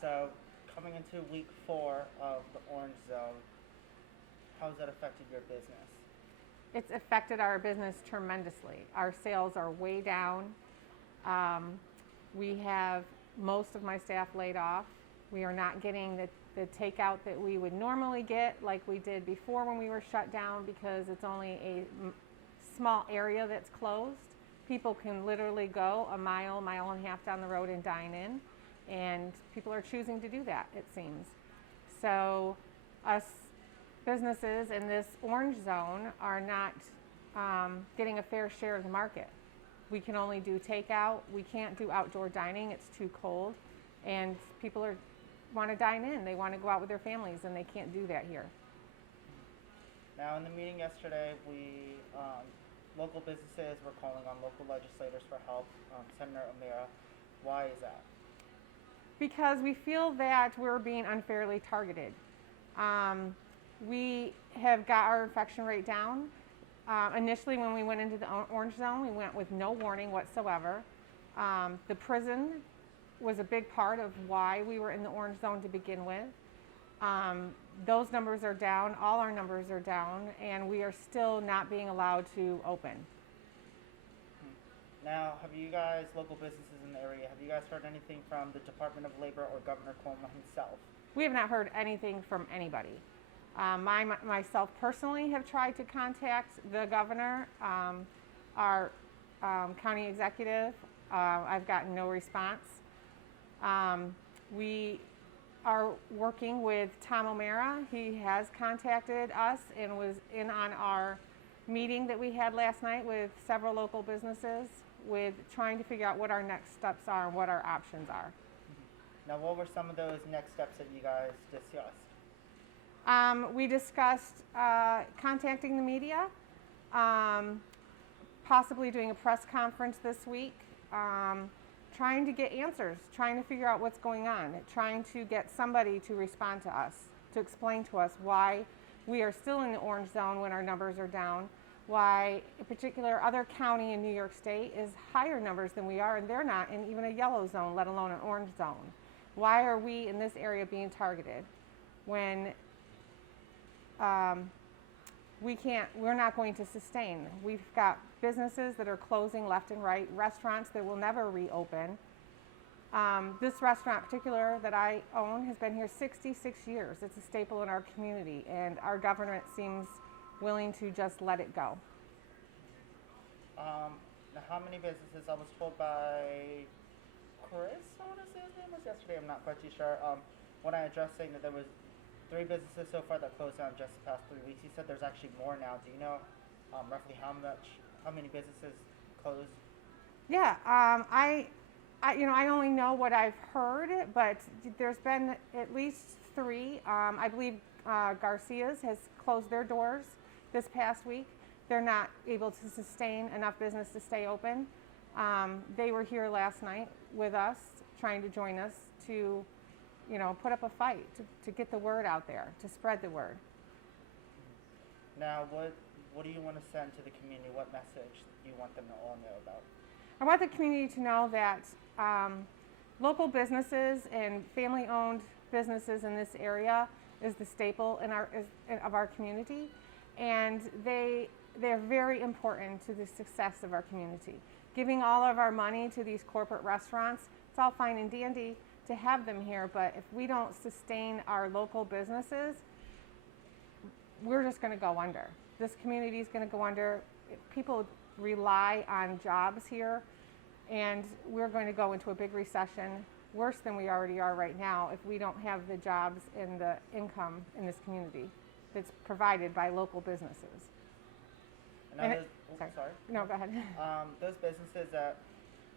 So, coming into week 4 of the orange zone, how has that affected your business? It's affected our business tremendously. Our sales are way down. Um, we have most of my staff laid off. We are not getting the takeout that we would normally get like we did before when we were shut down because it's only a small area that's closed. People can literally go a mile, mile and a half down the road and dine in, and people are choosing to do that, it seems. So, us businesses in this orange zone are not getting a fair share of the market. We can only do takeout. We can't do outdoor dining. It's too cold, and people want to dine in. They want to go out with their families, and they can't do that here. Now, in the meeting yesterday, local businesses were calling on local legislators for help. Senator O'Meara, why is that? Because we feel that we're being unfairly targeted. We have got our infection rate down. Initially, when we went into the orange zone, we went with no warning whatsoever. The prison was a big part of why we were in the orange zone to begin with. Those numbers are down, all our numbers are down, and we are still not being allowed to open. Now, have you guys, local businesses in the area, have you guys heard anything from the Department of Labor or Governor Cuomo himself? We have not heard anything from anybody. Myself personally have tried to contact the governor, our county executive. I've gotten no response. We are working with Tom O'Meara. He has contacted us and was in on our meeting that we had last night with several local businesses with trying to figure out what our next steps are and what our options are. Now, what were some of those next steps that you guys discussed? We discussed contacting the media, possibly doing a press conference this week, trying to get answers, trying to figure out what's going on, trying to get somebody to respond to us, to explain to us why we are still in the orange zone when our numbers are down, why a particular other county in New York State is higher numbers than we are and they're not in even a yellow zone, let alone an orange zone. Why are we in this area being targeted when we're not going to sustain. We've got businesses that are closing left and right, restaurants that will never reopen. This restaurant in particular that I own has been here 66 years. It's a staple in our community, and our government seems willing to just let it go. Now, how many businesses? I was told by Chris, I want to say his name was yesterday, I'm not quite too sure. When I addressed saying that there was 3 businesses so far that closed down just the past 3 weeks. He said there's actually more now. Do you know roughly how many businesses closed? Yeah, I only know what I've heard, but there's been at least 3. I believe Garcia's has closed their doors this past week. They're not able to sustain enough business to stay open. They were here last night with us, trying to join us to put up a fight to get the word out there, to spread the word. Now, what do you want to send to the community? What message do you want them to all know about? I want the community to know that local businesses and family-owned businesses in this area is the staple of our community, and they're very important to the success of our community. Giving all of our money to these corporate restaurants, it's all fine and dandy to have them here, but if we don't sustain our local businesses, we're just going to go under. This community is going to go under. People rely on jobs here, and we're going to go into a big recession, worse than we already are right now, if we don't have the jobs and the income in this community that's provided by local businesses. Sorry. No, go ahead. Those businesses that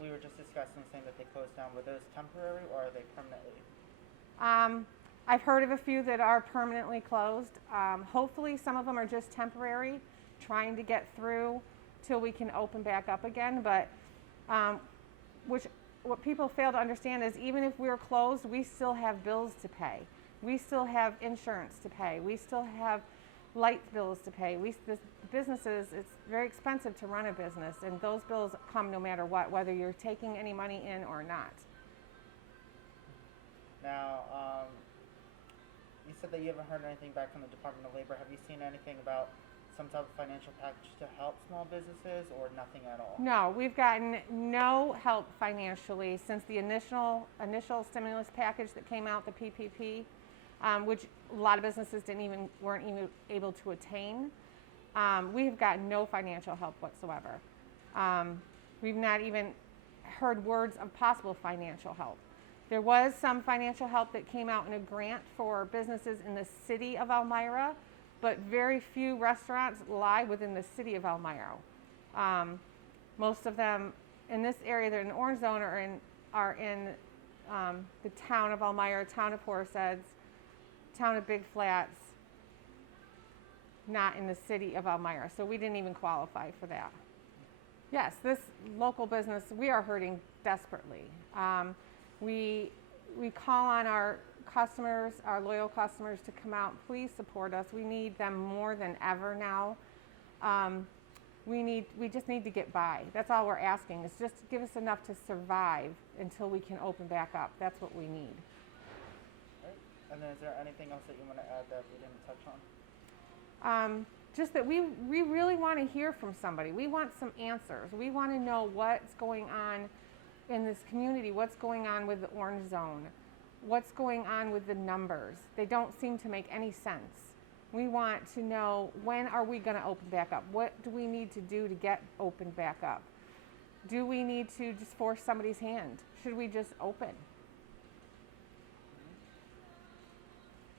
we were just discussing, saying that they closed down, were those temporary or are they permanently? I've heard of a few that are permanently closed. Hopefully some of them are just temporary, trying to get through till we can open back up again. But what people fail to understand is even if we're closed, we still have bills to pay. We still have insurance to pay. We still have light bills to pay. Businesses, it's very expensive to run a business, and those bills come no matter what, whether you're taking any money in or not. now. You said that you haven't heard anything back from the Department of Labor. Have you seen anything about some type of financial package to help small businesses, or nothing at all? No, we've gotten no help financially since the initial stimulus package that came out, the PPP, which a lot of businesses weren't even able to attain. We've gotten no financial help whatsoever. We've not even heard words of possible financial help. There was some financial help that came out in a grant for businesses in the city of Elmira, but very few restaurants lie within the city of Elmira. Most of them in this area, they're in the orange zone, are in the town of Elmira, town of Horseheads, town of Big Flats, not in the city of Elmira. So we didn't even qualify for that. Yes, this local business, we are hurting desperately. We call on our customers, our loyal customers, to come out. Please support us. We need them more than ever now. We just need to get by. That's all we're asking, is just give us enough to survive until we can open back up. That's what we need. Right. And then is there anything else that you want to add that we didn't touch on? Just that we really want to hear from somebody. We want some answers. We want to know what's going on in this community, what's going on with the orange zone, what's going on with the numbers. They don't seem to make any sense. We want to know, when are we going to open back up? What do we need to do to get opened back up? Do we need to just force somebody's hand? Should we just open?